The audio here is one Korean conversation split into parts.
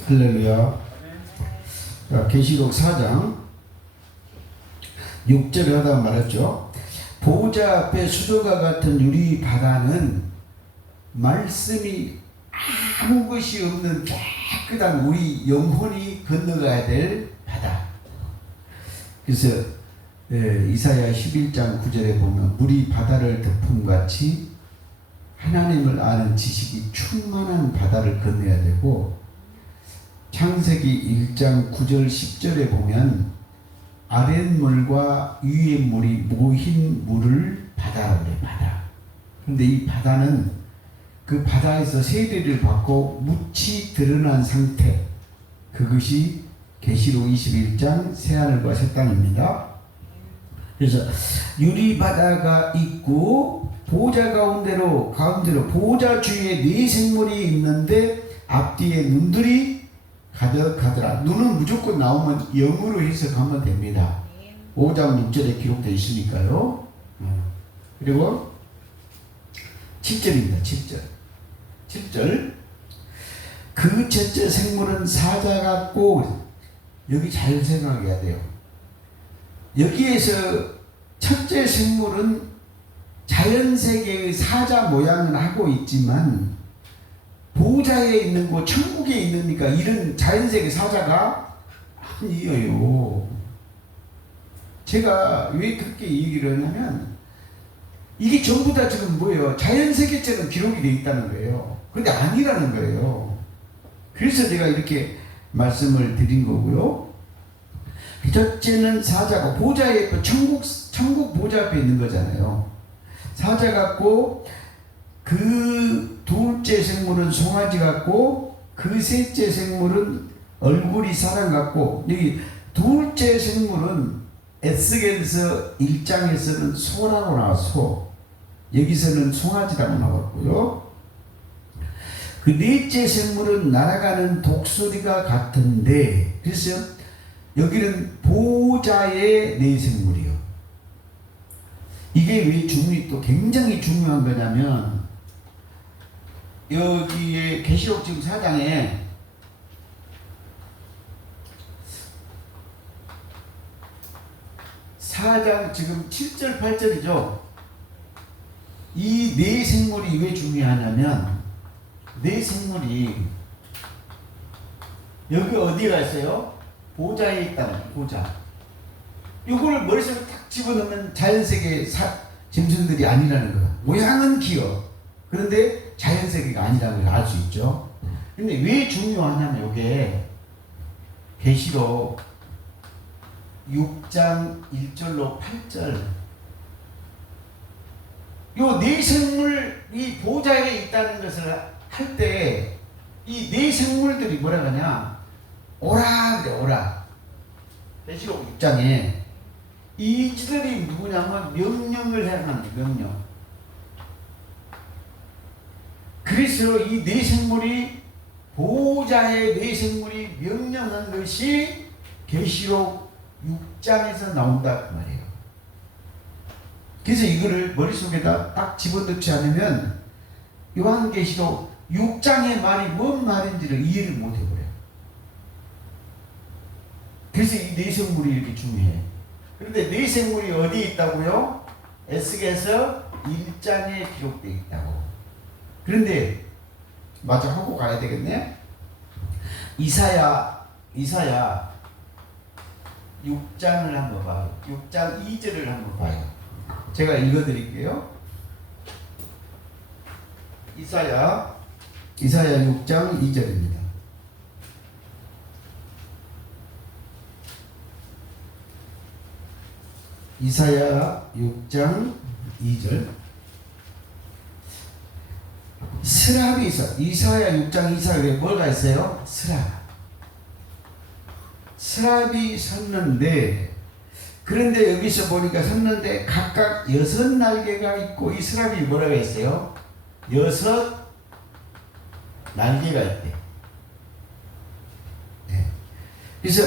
할렐루야. 자, 계시록 4장 6절에 하다 말했죠. 보호자 앞에 수도가 같은 유리 바다는 말씀이 아무 것이 없는 깨끗한 우리 영혼이 건너가야 될 바다. 그래서 이사야 11장 9절에 보면 물이 바다를 덮음같이 하나님을 아는 지식이 충만한 바다를 건너야 되고, 창세기 1장 9절 10절에 보면 아랫물과 위의 물이 모인 물을 바다라고 해요. 바다. 그런데 이 바다는 그 바다에서 세례를 받고 묻히 드러난 상태, 그것이 계시록 21장 새하늘과 새 땅입니다. 그래서 유리 바다가 있고 보호자 가운데로 보호자 주위에 네 생물이 있는데 앞뒤에 눈들이 가득하더라. 눈은 무조건 나오면 영으로 해석하면 됩니다. 5장 6절에 기록되어 있으니까요. 그리고 7절입니다. 7절. 그 첫째 생물은 사자 같고, 여기 잘 생각해야 돼요. 여기에서 첫째 생물은 자연세계의 사자 모양은 하고 있지만 보호자에 있는 거 천국에 있으니까 이런 자연세계 사자가 아니에요. 제가 왜 그렇게 얘기를 하냐면, 이게 전부 다 지금 뭐예요? 자연세계처럼 기록이 되어 있다는 거예요. 그런데 아니라는 거예요. 그래서 제가 이렇게 말씀을 드린 거고요. 첫째는 사자고, 보호자에 천국 보호자 앞에 있는 거잖아요. 사자 같고, 그 둘째 생물은 송아지 같고, 그 셋째 생물은 얼굴이 사람 같고, 여기 둘째 생물은 에스겔서 1장에서는 소라고 나왔고, 여기서는 송아지라고 나왔고요. 그 넷째 생물은 날아가는 독수리가 같은데, 그래서 여기는 보호자의 네 생물이요. 이게 왜 또 굉장히 중요한 거냐면, 여기에 계시록 지금 4장에 4장 지금 7절 8절이죠. 이 네 생물이 왜 중요하냐면, 네 생물이 여기 어디가 있어요? 보호자에 있다는 거예요. 보호자. 이걸 머릿속에 딱 집어넣으면 자연세계 짐승들이 아니라는 거야. 모양은 귀여워. 그런데 자연세계가 아니라는 걸 알 수 있죠. 근데 왜 중요하냐면, 이게 계시록 6장 1절로 8절, 요 네 생물이 보호자에 있다는 것을 할 때 이 네 생물들이 뭐라 하냐, 오라 그래. 오라. 계시록 6장에 이들이 누구냐면 명령을 해라는 명령. 그래서 이 네 생물이, 보호자의 네 생물이 명령한 것이 계시록 6장에서 나온다 그 말이에요. 그래서 이거를 머릿속에다 딱 집어넣지 않으면 요한계시록 6장의 말이 뭔 말인지를 이해를 못 해버려요. 그래서 이 네 생물이 이렇게 중요해. 그런데 네 생물이 어디에 있다고요? 에스겔서 1장에 기록되어 있다고. 그런데 마저 하고 가야 되겠네. 이사야 6장을 한번 봐요. 6장 2절을 한번 봐요. 제가 읽어드릴게요. 이사야 6장 2절입니다. 이사야 6장 2절. 스랍이 있어. 이사야 6장 2절에 뭐가 있어요? 스랍이 섰는데, 그런데 여기서 보니까 섰는데 각각 6날개가 있고, 이 스랍이 뭐라고 했어요? 6날개가 있대. 네. 그래서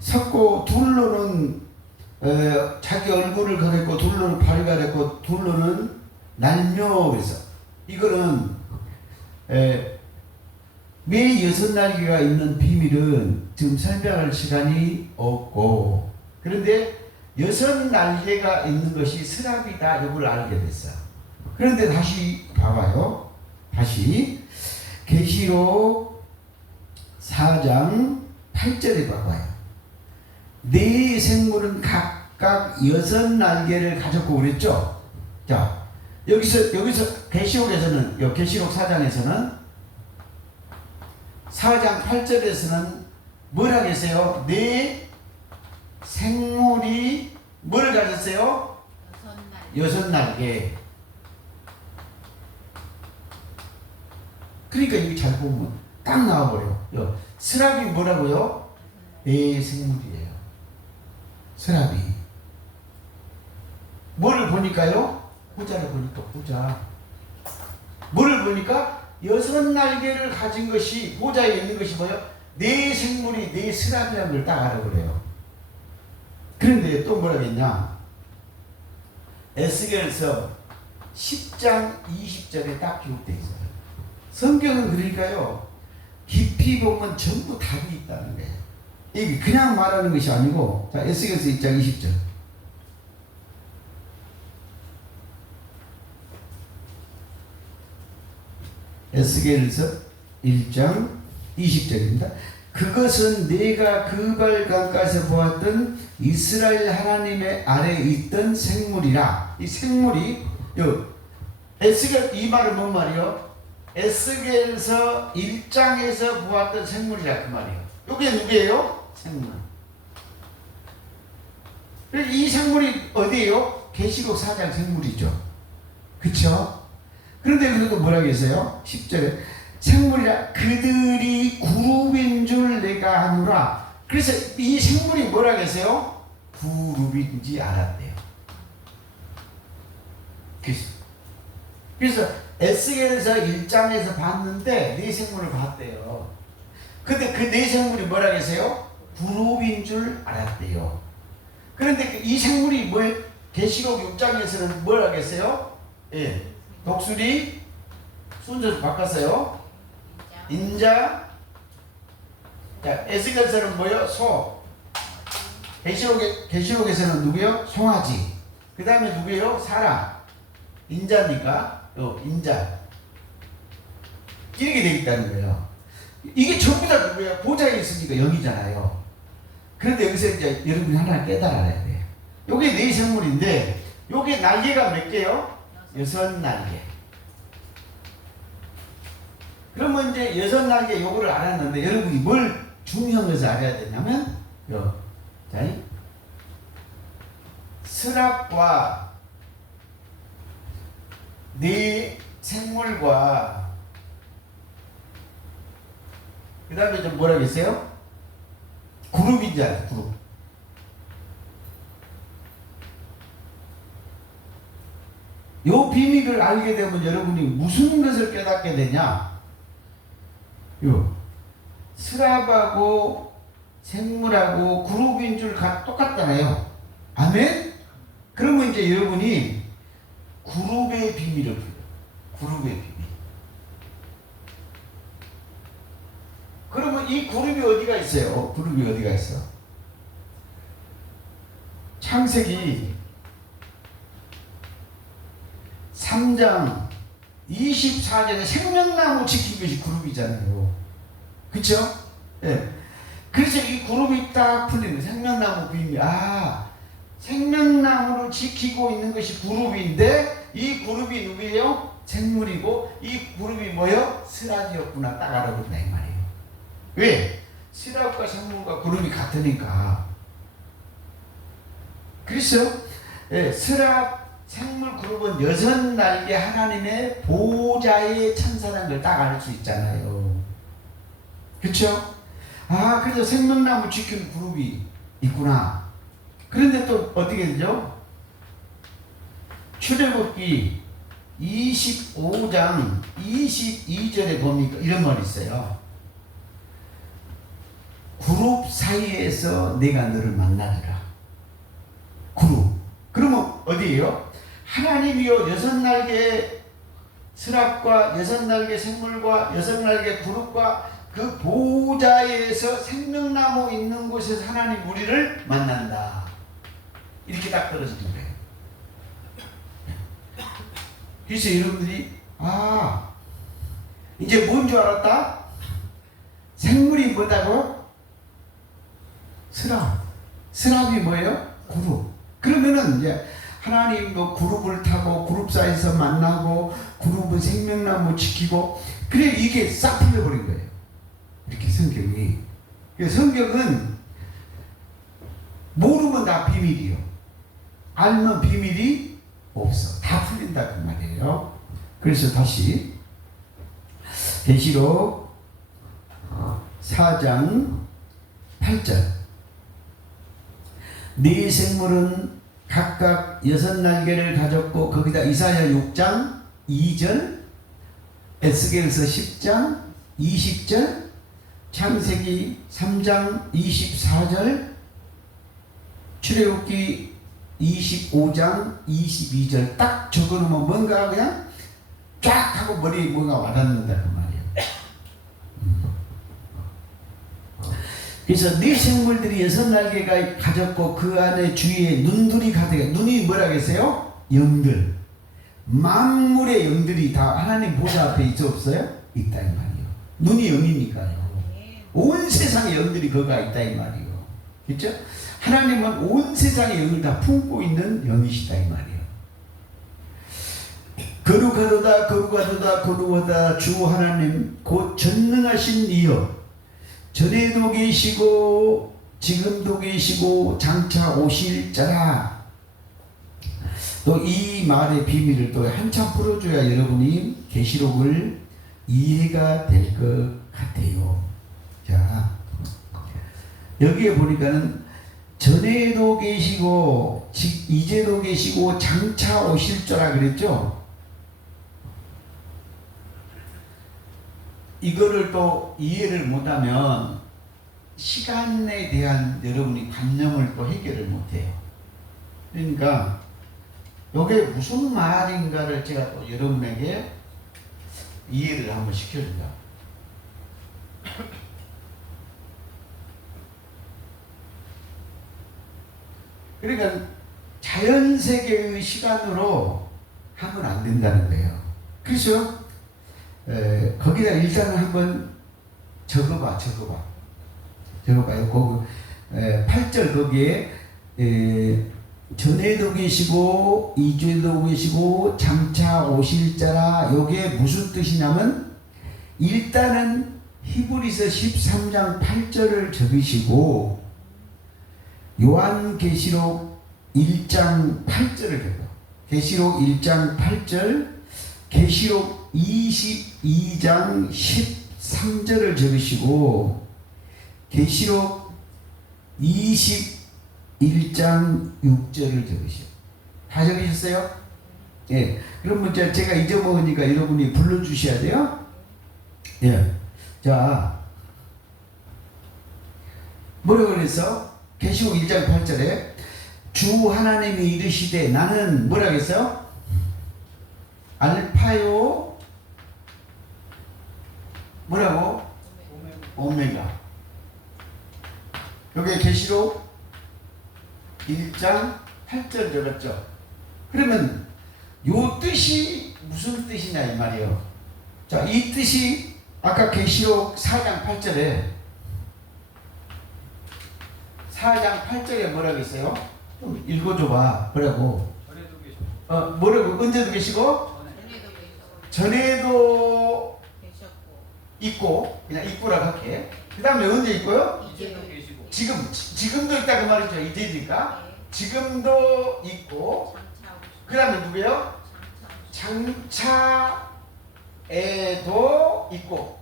섰고, 둘로는 자기 얼굴을 가렸고, 둘로는 발을 가렸고, 둘로는 날며. 그래서 이거는 왜 여섯 날개가 있는 비밀은 지금 설명할 시간이 없고, 그런데 여섯 날개가 있는 것이 스랍이다, 이걸 알게 됐어. 그런데 다시 봐봐요. 다시 계시록 4장 8절에 봐봐요. 네 생물은 각각 여섯 날개를 가졌고 그랬죠. 자, 여기서 계시록에서는, 계시록 4장에서는 4장 8절에서는 뭐라 했어요? 네 생물이 뭐를 가졌어요? 여섯 날개. 그러니까 이거 잘 보면 딱 나와버려요. 스랍이 뭐라고요? 네 생물이에요. 스랍이. 뭐를 보니까요? 호자를 보니까 호자. 뭐를 보니까 여섯 날개를 가진 것이, 호자에 있는 것이 뭐예요? 네 생물이 네 스랍이라는 걸 딱 알아버려요. 그런데 또 뭐라고 했냐? 에스겔서 10장 20절에 딱 기록되어 있어요. 성경은 그러니까요, 깊이 보면 전부 답이 있다는 거예요. 이게 그냥 말하는 것이 아니고, 자, 에스겔서 1장 20절. 에스겔서 1장 20절입니다. 그것은 내가 그발 강가에서 보았던 이스라엘 하나님의 아래에 있던 생물이라. 이 생물이, 에스겔, 이 말은 뭔 말이요? 에스겔서 1장에서 보았던 생물이라 그 말이에요. 이게 누구예요? 생물. 이 생물이 어디예요? 계시록 4장 생물이죠. 그쵸? 그런데 그래도 뭐라고 했어요? 10절에 생물이라 그들이 그룹인 줄 내가 아노라. 그래서 이 생물이 뭐라고 했어요? 그룹인지 알았대요. 그래서 에스겔에서 1장에서 봤는데 네 생물을 봤대요. 근데 그 네 생물이 뭐라고 했어요? 그룹인 줄 알았대요. 그런데 이 생물이 뭐예요? 계시록 6장에서는 뭐라고 했어요? 예. 독수리, 순서 바꿨어요. 인자. 자, 에스겔서는 뭐예요? 소. 계시록에서는 누구요? 송아지. 그 다음에 누구예요? 사람. 인자니까 인자. 이렇게 되어 있다는 거예요. 이게 전부 다 누구예요? 보좌에 있으니까 영이잖아요. 그런데 여기서 이제 여러분이 하나 깨달아야 돼요. 요게 네 생물인데, 요게 날개가 몇 개요? 여섯 날개. 그러면 이제 여섯 날개 요거를 알았는데, 여러분이 뭘 중요한 것을 알아야 되냐면, 자, 스랍과 네 생물과 그 다음에 좀 뭐라고 했어요? 그룹인지 알아요, 그룹. 요 비밀을 알게 되면 여러분이 무슨 것을 깨닫게 되냐? 스랍하고 생물하고 그룹인 줄 똑같잖아요. 아멘? 그러면 이제 여러분이 그룹의 비밀을 풀어요. 그룹의 비밀. 그러면 이 그룹이 어디가 있어요? 그룹이 어디가 있어? 창세기 3장 24절에 생명나무 지킨 것이 그룹이잖아요. 그쵸? 예. 그래서 이 그룹이 딱 풀리는 생명나무 비밀. 생명나무를 지키고 있는 것이 그룹인데, 이 그룹이 누구예요? 생물이고, 이 그룹이 뭐예요? 스랍이었구나. 딱 알아본다 이 말이에요. 왜? 스랍과 생물과 그룹이 같으니까. 그래서 스랍 생물 그룹은 여섯 날개 하나님의 보좌의 천사라는 걸 딱 알 수 있잖아요. 그렇죠? 그래서 생명나무 지키는 그룹이 있구나. 그런데 또 어떻게 되죠? 출애굽기 25장 22절에 보니까 이런 말이 있어요. 그룹 사이에서 내가 너를 만나리라. 그룹. 그러면 어디예요? 하나님이요, 여섯 날개 스랍과 여섯 날개 생물과 여섯 날개 그룹과 그 보호자에서 생명나무 있는 곳에서 하나님 우리를 만난다. 이렇게 딱 떨어지는 거예요. 그래서 여러분들이 이제 뭔 줄 알았다? 생물이 뭐다고? 스랍. 스랍이 뭐예요? 그룹. 그러면은 이제 하나님 뭐 그룹을 타고 그룹 사이에서 만나고 그룹은 생명나무 지키고 그래 이게 싹 풀려버린 거예요. 이렇게 성경이. 성경은 모르면 다 비밀이요. 알면 비밀이 없어. 다 풀린다 그 말이에요. 그래서 다시 계시록 4장 8절 네 생물은 각각 6날개를 가졌고 거기다 이사야 6장 2절 에스겔서 10장 20절 창세기 3장 24절 출애굽기 25장 22절 딱 적어놓으면 뭔가 그냥 쫙 하고 머리에 뭔가 와닿는다 그 말이에요. 그래서 네 생물들이 6날개가 가졌고 그 안에 주위에 눈들이 가득해. 눈이 뭐라 했어요? 영들. 만물의 영들이 다 하나님 보좌 앞에 있어 없어요? 있다 이 말이에요. 눈이 영이니까요. 온 세상의 영들이 거기가 있다 이 말이에요. 그렇죠? 하나님은 온 세상의 영을 다 품고 있는 영이시다 이 말이에요. 거룩하도다 거룩하도다 거룩하다 주 하나님 곧 전능하신 이여 전에도 계시고 지금도 계시고 장차 오실 자라. 또 이 말의 비밀을 또 한참 풀어줘야 여러분이 계시록을 이해가 될 것 같아요. 자, 여기에 보니까는 전에도 계시고 이제도 계시고 장차 오실 자라 그랬죠. 이거를 또 이해를 못하면 시간에 대한 여러분이 관념을 또 해결을 못해요. 그러니까 이게 무슨 말인가를 제가 또 여러분에게 이해를 한번 시켜준다. 그러니까 자연세계의 시간으로 하면 안 된다는 거예요. 그래서 거기다 일단은 한번 적어봐요. 거기 8절 거기에 전에도 계시고 이제도 계시고 장차 오실 자라. 요게 무슨 뜻이냐면 일단은 히브리서 13장 8절을 적으시고 요한계시록 1장 8절을 적어. 계시록 1장 8절 계시록 22장 13절을 적으시고 계시록 21장 6절을 적으시오. 다 적으셨어요? 예. 그러면 제가 잊어먹으니까 여러분이 불러주셔야 돼요. 예. 자, 뭐라고 그랬어? 계시록 1장 8절에 주 하나님이 이르시되 나는 뭐라고 했어요? 알파요 뭐라고? 오메가. 여기 계시록 1장 8절 적었죠. 그러면 요 뜻이 무슨 뜻이냐 이 말이에요. 자, 이 뜻이 아까 계시록 4장 8절에 4장 8절에 뭐라고 했어요? 좀 읽어줘봐. 뭐라고? 뭐라고? 언제도 계시고? 전에도 있고 그냥 있고라고 할게. 그 다음에 언제 있고요? 이제도 계시고 지금도 있다 그 말이죠. 이제니까 지금도 있고 그 다음에 누구예요? 장차에도 있고.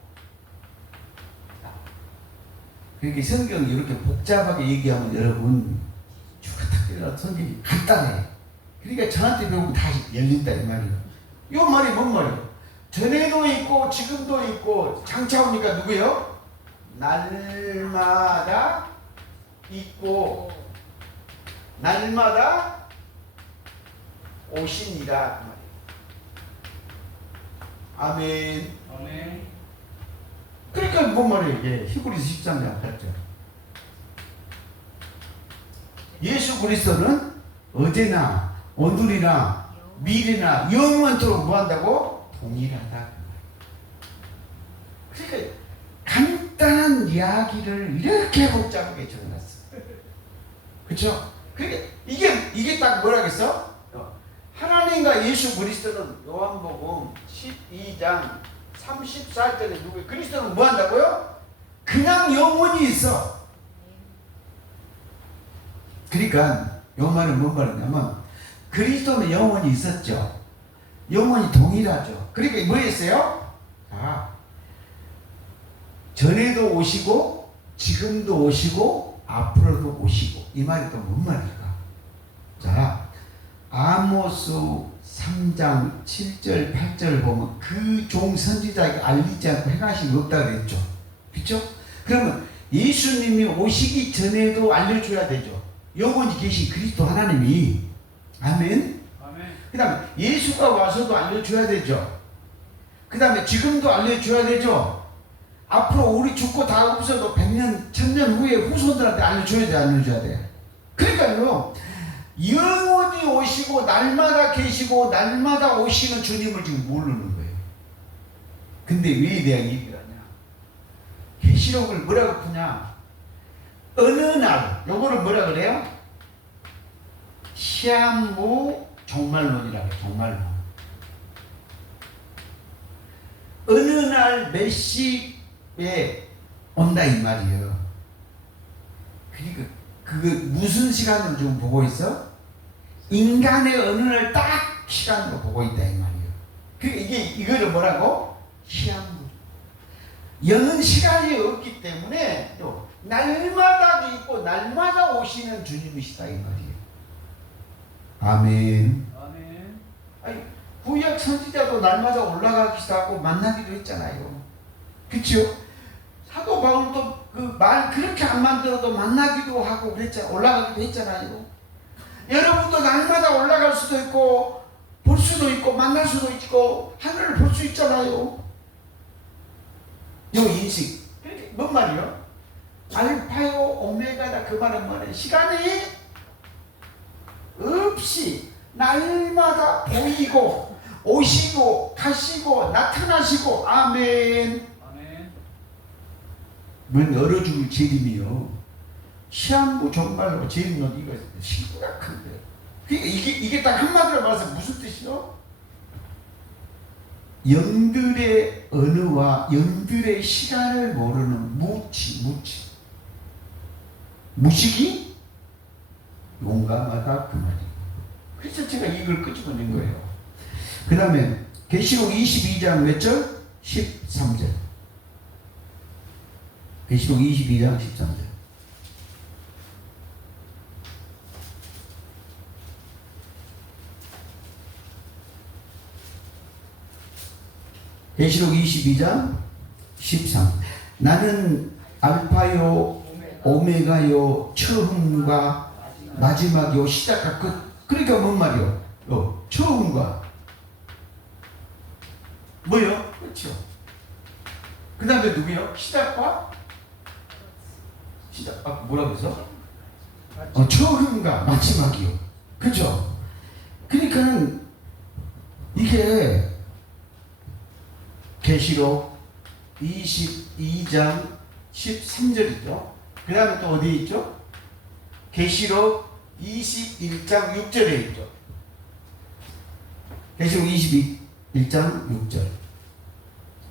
그러니까 성경이 이렇게 복잡하게 얘기하면 여러분 죽었다 성경이 간단해. 그러니까 저한테 배우면 다 열린다 이 말이에요. 이 말이 뭔 말이에요? 전에도 있고 지금도 있고 장차 오니까 누구예요? 날마다 있고 날마다 오시니라 그 말이에요. 아멘. 아멘. 그러니까 뭔 말이에요 이게 히브리서 13장 8절. 예수 그리스도는 어제나 오늘이나 미래나 영원토록 뭐한다고? 동일하다. 그러니까 간단한 이야기를 이렇게 복잡하게 적어놨어. 그렇죠? 그러니까 이게 딱 뭐라겠어? 하나님과 예수 그리스도는 요한복음 12장 34절에 누구 그리스도는 뭐 한다고요? 그냥 영원히 있어. 그러니까 요 말은 뭔 말이냐면 그리스도는 영원히 있었죠. 영원히 동일하죠. 그러니까 뭐였어요? 전에도 오시고 지금도 오시고 앞으로도 오시고. 이 말이 또 뭔 말일까? 자, 아모스 3장 7절 8절을 보면 그 종 선지자에게 알리지 않고 행하신 거 없다 그랬죠. 그렇죠? 그러면 예수님이 오시기 전에도 알려줘야 되죠. 영원히 계신 그리스도 하나님이. 아멘. 그 다음에 예수가 와서도 알려줘야 되죠. 그 다음에 지금도 알려줘야 되죠. 앞으로 우리 죽고 다 없어도 100년, 1000년 후에 후손들한테 알려줘야 돼, 알려줘야 돼. 그러니까요, 영원히 오시고 날마다 계시고 날마다 오시는 주님을 지금 모르는 거예요. 근데 왜 내가 얘기를 하냐? 계시록을 뭐라고 푸냐? 어느 날, 요거를 뭐라 그래요? 시한부 종말론이라고 해요. 종말론. 어느 날 메시에 온다 이 말이에요. 그러니까 그거 무슨 시간으로 지금 보고 있어? 인간의 어느 날 딱 시간으로 보고 있다 이 말이에요. 그러니까 이거를 뭐라고? 시한부. 여는 시간이 없기 때문에 또 날마다 있고 날마다 오시는 주님이시다 이 말이에요. 아멘. 아멘. 아니, 구약 선지자도 날마다 올라가기도 하고 만나기도 했잖아요. 그렇죠? 사도 바울도 그 말 그렇게 안 만들어도 만나기도 하고 그랬잖아요. 올라가기도 했잖아요. 여러분도 날마다 올라갈 수도 있고 볼 수도 있고 만날 수도 있고 하늘을 볼 수 있잖아요. 요 인식. 그러니까 뭔 말이요? 알파요 오메가다 그 말은 뭐냐? 시간이 없이 날마다 보이고 오시고 가시고 나타나시고. 아멘. 아멘. 뭔 얼어 죽을 재림이요. 시한부 정말로 재림은 이거 심각한데. 그러니까 이게 딱 한마디로 말해서 무슨 뜻이요? 영들의 언어와 영들의 시간을 모르는 무식이 용감하다 그 말이에요. 그래서 제가 이걸 끄집어낸 거예요. 그 다음에 계시록 22장 몇 절? 13절. 계시록 22장 13절. 계시록 22장 13. 나는 알파요 오메가요 처음과 마지막이요 시작과 끝. 그러니까 뭔 말이요? 처음과 뭐요? 그렇죠. 그 다음에 누구요? 시작 뭐라고 했어? 처음과 마지막이요. 그죠? 그러니까 이게 계시록 22장 13절이죠. 그 다음에 또 어디에 있죠? 계시록 21장 6절에 있죠. 계시록 21장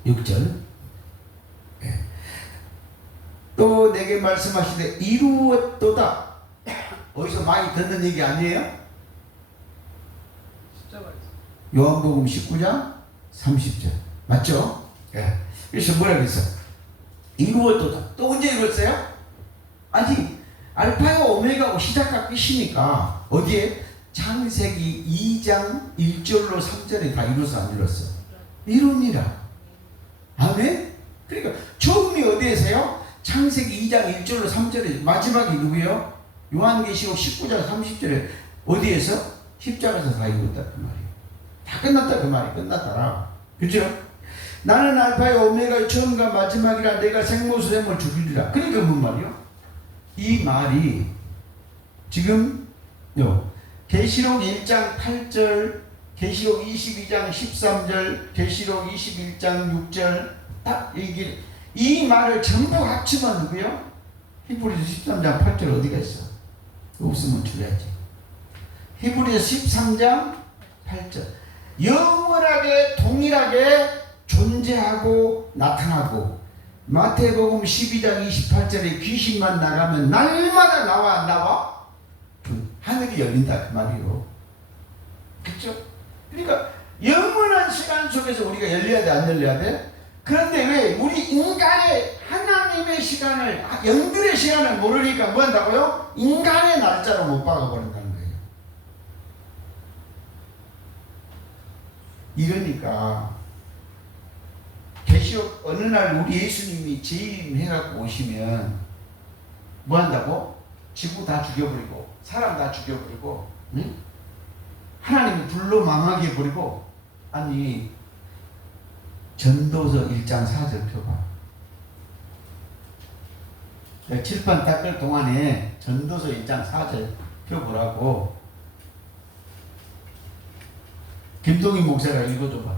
6절. 네. 또 내게 말씀하시되 이루었도다. 어디서 많이 듣는 얘기 아니에요? 십자가에서. 요한복음 19장 30절. 맞죠? 예. 그래서 뭐라 그랬어? 이루었도다. 또 언제 이루었어요? 아니, 알파고 오메가고 시작과 끝이니까 어디에? 창세기 2장 1절로 3절에 다 이루어서 안 이루었어? 이루니라. 아멘? 그러니까 처음이 어디에서요? 창세기 2장 1절로 3절에. 마지막이 누구예요? 요한계시록 19장 30절에 나는 알파요 오메가의 처음과 마지막이라 내가 생모수샘을 죽이리라. 그러니까 뭔 말이요? 이 말이 지금 계시록 1장 8절, 계시록 22장 13절, 계시록 21장 6절 딱 이게 이 말을 전부 합치면 누구요? 히브리서 13장 8절 어디가 있어? 없으면 줄여야지. 히브리서 13장 8절 영원하게 동일하게 존재하고 나타나고, 마태복음 12장 28절에 귀신만 나가면 날마다 나와 안 나와? 하늘이 열린다 그 말이요. 그렇죠? 그러니까 영원한 시간 속에서 우리가 열려야 돼 안 열려야 돼? 그런데 왜 우리 인간의 하나님의 시간을, 영들의 시간을 모르니까 뭐 한다고요? 인간의 날짜로 못 박아버린다는 거예요. 이러니까 계시록 어느 날 우리 예수님이 재림해갖고 오시면 뭐 한다고? 지구 다 죽여버리고 사람 다 죽여버리고, 응? 하나님이 불로 망하게 해버리고. 아니 전도서 1장 4절 펴봐. 칠판 닦을 동안에 전도서 1장 4절 펴보라고. 김동희 목사가 읽어줘봐.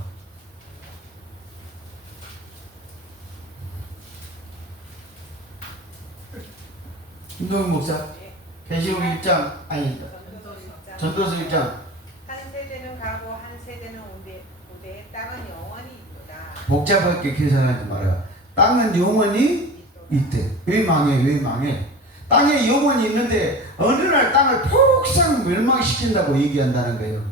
김동희 목사 계시록 1장 아니 전도서 1장 한 세대는 가고 한 세대는 오되 땅은 영원히 있도다. 복잡하게 계산하지 마라. 땅은 영원히 있대. 왜 망해? 왜 망해? 땅에 영원히 있는데 어느 날 땅을 폭삭 멸망시킨다고 얘기한다는 거예요.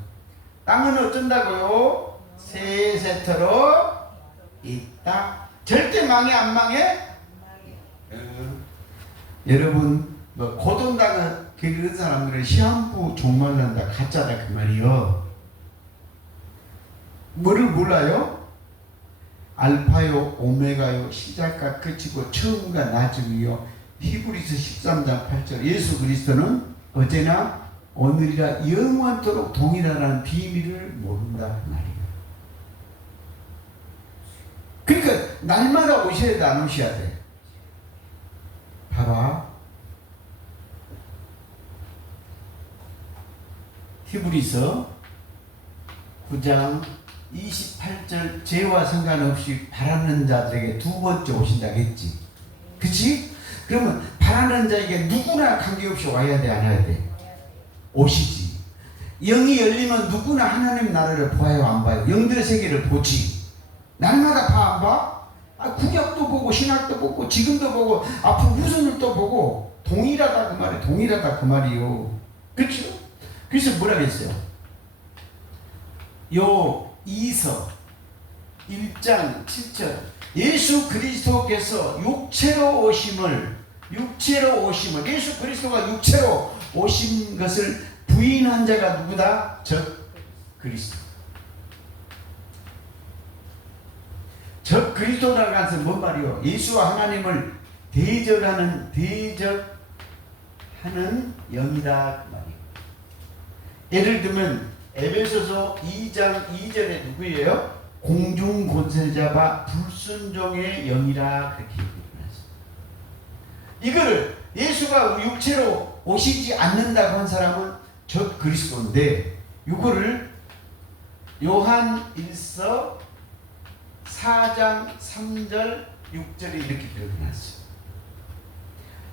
땅은 어쩐다고요? 세세토록 있다. 절대 망해 안 망해? 여러분 뭐 고동당은 그런 사람들은 시한부 종말난다 가짜다 그 말이요. 뭐를 몰라요? 알파요 오메가요 시작과 끝이고 처음과 나중이요. 히브리서 13장 8절 예수 그리스도는 어제나 오늘이라 영원토록 동일하라는 비밀을 모른다 그 말이에요. 그러니까 날마다 오셔야 돼 안 오셔야 돼? 봐봐. 히브리서 9장 28절 죄와 상관없이 바라는 자들에게 두 번째 오신다고 했지. 그치? 그러면 바라는 자에게 누구나 관계없이 와야 돼 안 와야 돼? 오시지. 영이 열리면 누구나 하나님 나라를 봐요 안 봐요? 영들의 세계를 보지. 날마다 봐 안 봐? 구약도 보고 신학도 보고 지금도 보고 앞으로 후손을 또 보고 동일하다 그 말이 동일하다 그 말이요. 그렇죠? 그래서 뭐라 그랬어요? 요 이서 1장 7절 예수 그리스도께서 육체로 오심을 예수 그리스도가 육체로 오신 것을 부인한 자가 누구다? 즉 그리스도. 즉 그리스도라는 것은 뭔 말이요? 예수와 하나님을 대적하는 영이다 그 말이에요. 예를 들면 에베소서 2장 2절에 누구예요? 공중 권세자바 불순종의 영이라 그렇게 얘기했습니다. 이거를 예수가 육체로 오시지 않는다고 한 사람은 저 그리스도인데, 이거를 요한 1서 4장 3절 6절에 이렇게 기록해놨어요.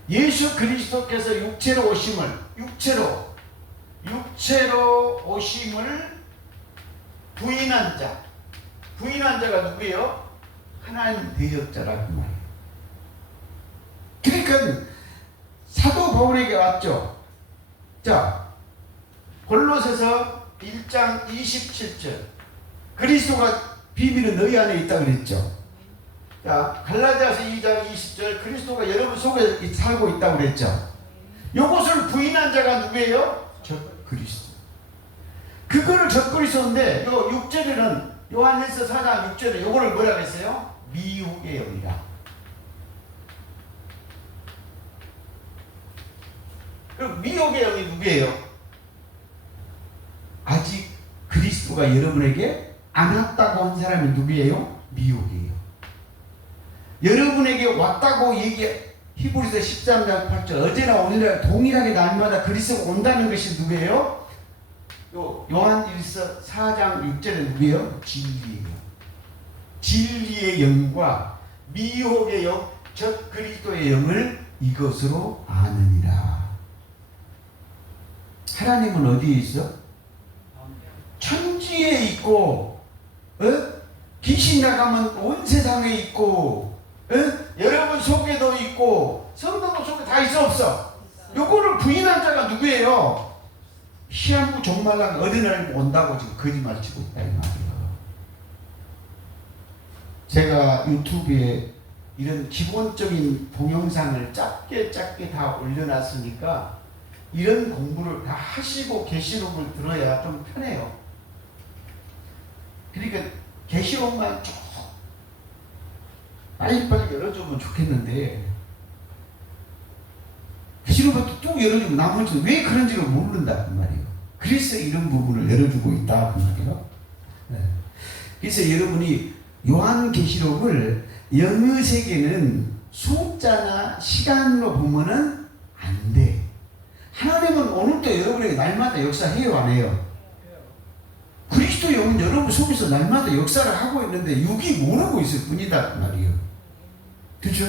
예수 그리스도께서 육체로 오심을 부인한 자가 누구예요? 하나님 대적자라고 말이에요. 그러니까 사도 바울에게 왔죠. 자, 골로새서 1장 27절 그리스도가 비밀은 너희 안에 있다고 그랬죠. 자, 갈라디아서 2장 20절 그리스도가 여러분 속에 살고 있다고 그랬죠. 이것을 부인한 자가 누구예요? 저 그리스도. 그거를 저 그리스도인데 요 6절에는 요한일서 4장 6절에 요거를 뭐라고 했어요? 미혹의 영이라. 그럼 미혹의 영이 누구예요? 아직 그리스도가 여러분에게 안 왔다고 한 사람이 누구예요? 미혹이에요. 여러분에게 왔다고 히브리서 13장 8절 어제나 오늘날 동일하게 날마다 그리스도가 온다는 것이 누구예요? 요한 1서 4장 6절에 누구예요? 진리예요. 진리의 영과 미혹의 영, 즉 그리스도의 영을 이것으로 아느니라. 하나님은 어디에 있어? 천지에 있고, 귀신 나가면 온 세상에 있고, 여러분 속에도 있고, 성도도 속에 다 있어 없어? 요거를 부인한 자가 누구예요? 시한부 종말랑 어린아이 온다고 지금 거짓말 치고 있다 이 말이에요. 제가 유튜브에 이런 기본적인 동영상을 짧게 다 올려놨으니까 이런 공부를 다 하시고 계시록을 들어야 좀 편해요. 그러니까 계시록만 쭉 빨리빨리 열어주면 좋겠는데 계시록부터 쭉 열어주면 나머지는 왜 그런지를 모른다 그 말이에요. 그래서 이런 부분을 열어주고 있다 그 말이에요. 네. 그래서 여러분이 요한계시록을 영의 세계는 숫자나 시간으로 보면은 안 돼. 하나님은 오늘도 여러분에게 날마다 역사해요 안 해요? 그리스도 영은 여러분 속에서 날마다 역사를 하고 있는데 육이 모르고 있을 뿐이다 그 말이에요. 그렇죠?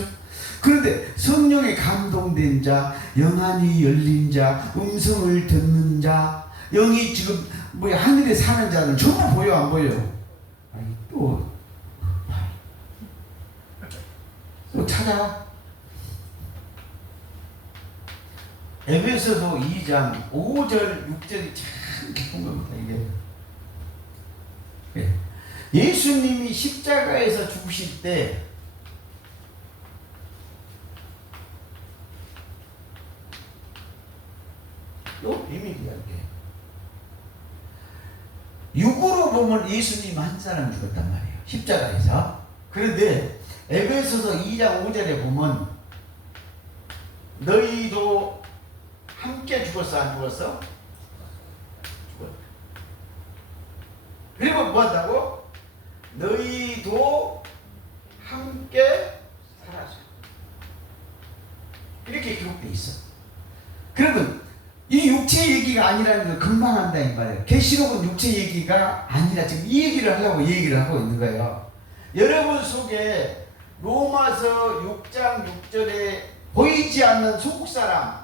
그런데 성령에 감동된 자, 영안이 열린 자, 음성을 듣는 자, 영이 지금 하늘에 사는 자는 전부 보여 안 보여? 아니 또 찾아. 에베소서 2장 5절 6절이 참 깊은 겁니다. 이게 예수님이 십자가에서 죽으실 때 요 비밀이야 이게. 육으로 보면 예수님 한 사람 죽었단 말이에요. 십자가에서. 그런데 에베소서 2장 5절에 보면 너희도 함께 죽었어 안 죽었어? 죽었다. 그리고 뭐 한다고? 너희도 함께 살아서 이렇게 기록되어 있어. 그러면 이 육체 얘기가 아니라는 걸 금방 한다 이 말이에요. 계시록은 육체 얘기가 아니라 지금 이 얘기를 하려고 이 얘기를 하고 있는 거예요. 여러분 속에 로마서 6장 6절에 보이지 않는 속사람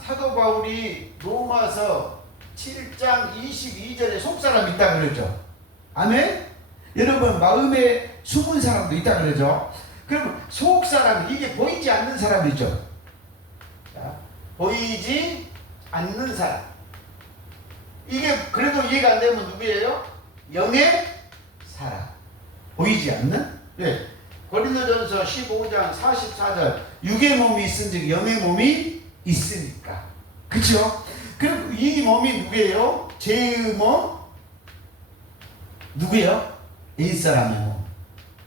사도 바울이 로마서 7장 22절에 속사람 있다 그러죠. 아멘? 여러분 마음에 숨은 사람도 있다 그러죠. 그럼 속사람 이게 보이지 않는 사람이죠. 자, 보이지 않는 사람. 이게 그래도 이해가 안 되면 누구예요? 영의 사람. 보이지 않는? 네. 고린도전서 15장 44절 육의 몸이 있은즉 영의 몸이 있으니까. 그렇죠? 그럼 이 몸이 누구예요? 제 몸? 누구예요? 일사람의 몸.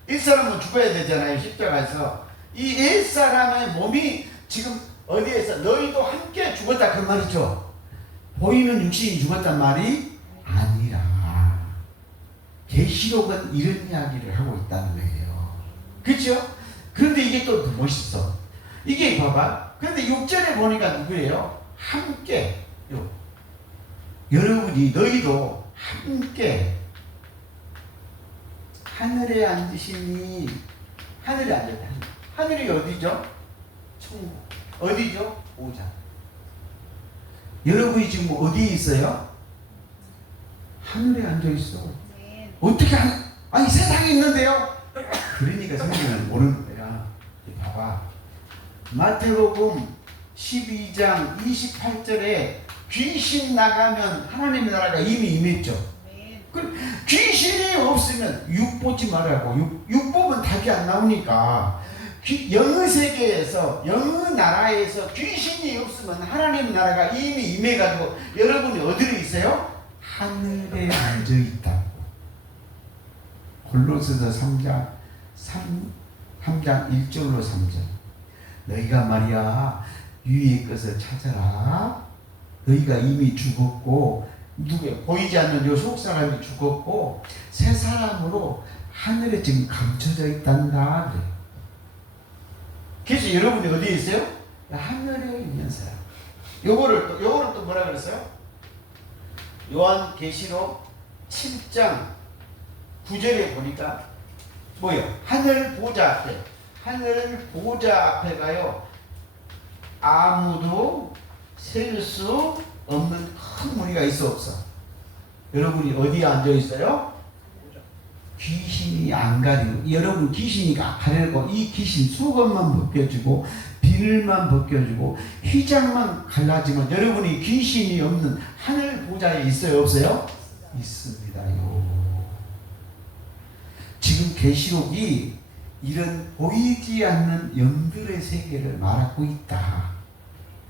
일사람은 죽어야 되잖아요. 십자가에서. 이 일사람의 몸이 지금 어디에서 너희도 함께 죽었다 그 말이죠. 보이는 육신이 죽었단 말이 아니라 계시록은 이런 이야기를 하고 있다는 거예요. 그렇죠? 그런데 이게 또 더 멋있어. 이게 봐봐. 그런데 6절에 보니까 누구예요? 함께. 여러분이 너희도 함께 하늘에 앉으시니 하늘에 앉았다. 하늘이 어디죠? 천국. 어디죠? 오자. 여러분이 지금 어디에 있어요? 하늘에 앉아 있어. 어떻게 아니 세상에 있는데요? 그러니까 성경을 모르는 거야. 봐봐. 마태복음 12장 28절에 귀신 나가면 하나님의 나라가 이미 임했죠. 귀신이 없으면 육 보지 말라고. 육 보면 답이 안 나오니까. 영의 세계에서 영의 나라에서 귀신이 없으면 하나님의 나라가 이미 임해가지고 여러분이 어디로 있어요? 하늘에 앉아 있다고. 골로새서 3장 1절로 3절. 너희가 말이야 위의 것을 찾아라. 너희가 이미 죽었고 누구야? 보이지 않는 요 속 사람이 죽었고 새 사람으로 하늘에 지금 감춰져 있단다 그래요. 그래서 여러분이 어디에 있어요? 하늘에 있는 사람. 요거를 또 뭐라 그랬어요? 요한계시록 7장 9절에 보니까 뭐예요? 하늘 보좌 앞에, 하늘 보좌 앞에가요 아무도 셀 수 없는 큰 무리가 있어 없어? 여러분이 어디에 앉아 있어요? 귀신이 안 가리고, 여러분 귀신이 가려고 이 귀신 수건만 벗겨주고 비늘만 벗겨주고 휘장만 갈라지면 여러분이 귀신이 없는 하늘 보좌에 있어요 없어요? 있습니다요. 지금 계시록이 이런 보이지 않는 영들의 세계를 말하고 있다.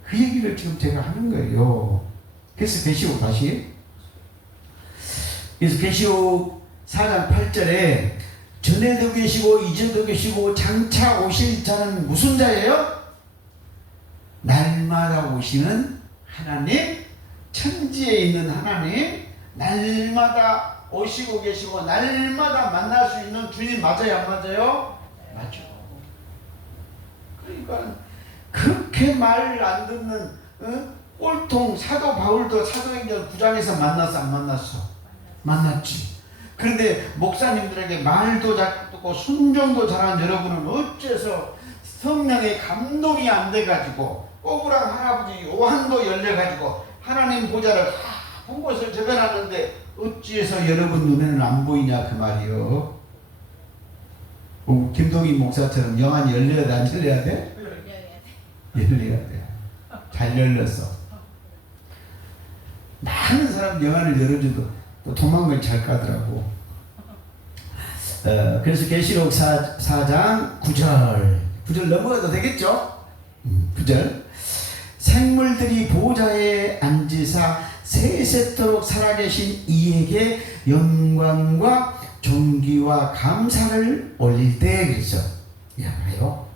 그 얘기를 지금 제가 하는 거예요. 그래서 계시록 다시. 그래서 계시록 4장 8절에 전에도 계시고 이제도 계시고 장차 오실 자는 무슨 자예요? 날마다 오시는 하나님, 천지에 있는 하나님, 날마다 오시고 계시고 날마다 만날 수 있는 주님 맞아요 안 맞아요? 맞죠. 그러니까 그렇게 말 안 듣는 꼴통 사도 바울도 사도행전 9장에서 만났어 안 만났어? 만났지. 그런데 목사님들에게 말도 잘 듣고 순종도 잘한 여러분은 어째서 성령의 감동이 안 돼가지고 꼬부랑 할아버지 요한도 열려가지고 하나님 보좌를 다 본 것을 적어놨는데 어찌해서 여러분 눈에는 안 보이냐 그 말이요. 김동희 목사처럼 영안이 열려야 돼 안 열려야 돼? 열려야 돼. 잘 열렸어. 많은 사람 영안을 열어줘도 또 도망을 잘 가더라고. 그래서 계시록 4장 9절 넘어가도 되겠죠? 9절 생물들이 보좌에 앉으사 세세토록 살아계신 이에게 영광과 존귀와 감사를 올릴 때 그랬죠. 야, 봐요.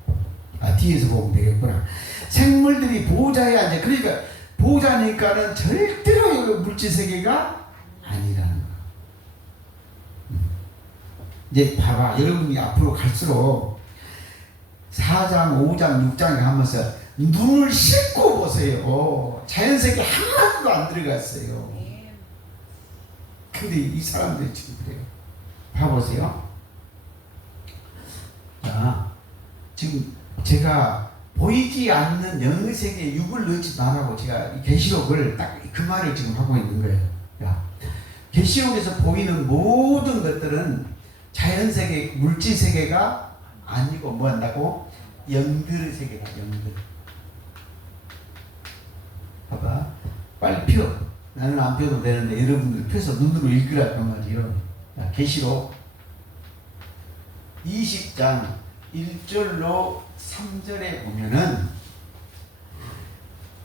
뒤에서 보면 되겠구나. 생물들이 보좌에 앉아. 그러니까 보좌니까는 절대로 물질 세계가 아니라는 거. 이제 봐봐. 여러분이 앞으로 갈수록 4장, 5장, 6장에 가면서 눈을 씻고 보세요. 자연세계 하나도 안 들어갔어요. 근데 이 사람들이 지금 그래요. 봐보세요. 자, 지금 제가 보이지 않는 영세계에 육을 넣지 말라고 제가 이 계시록을 딱 그 말을 지금 하고 있는 거예요. 야, 계시록에서 보이는 모든 것들은 자연세계, 물질세계가 아니고 뭐 한다고? 영들의 세계다. 영들. 봐봐. 빨리 펴. 나는 안 펴도 되는데 여러분들 펴서 눈으로 읽으라고 말이요. 계시록 20장 1절로 3절에 보면은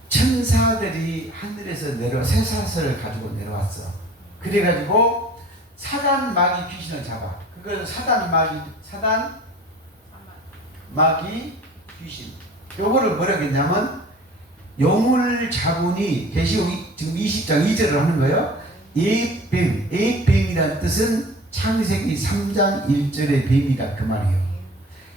천사들이 하늘에서 쇠사슬을 가지고 내려왔어. 그래가지고 사단 마귀 귀신을 잡아. 그걸 사단 마귀 귀신. 요거를 뭐라고 했냐면 용을 잡으니 계시록 지금 20장 2절을 하는 거예요. 에이뱀. 에이뱀이라는 뜻은 창세기 3장 1절의 뱀이다 그 말이에요.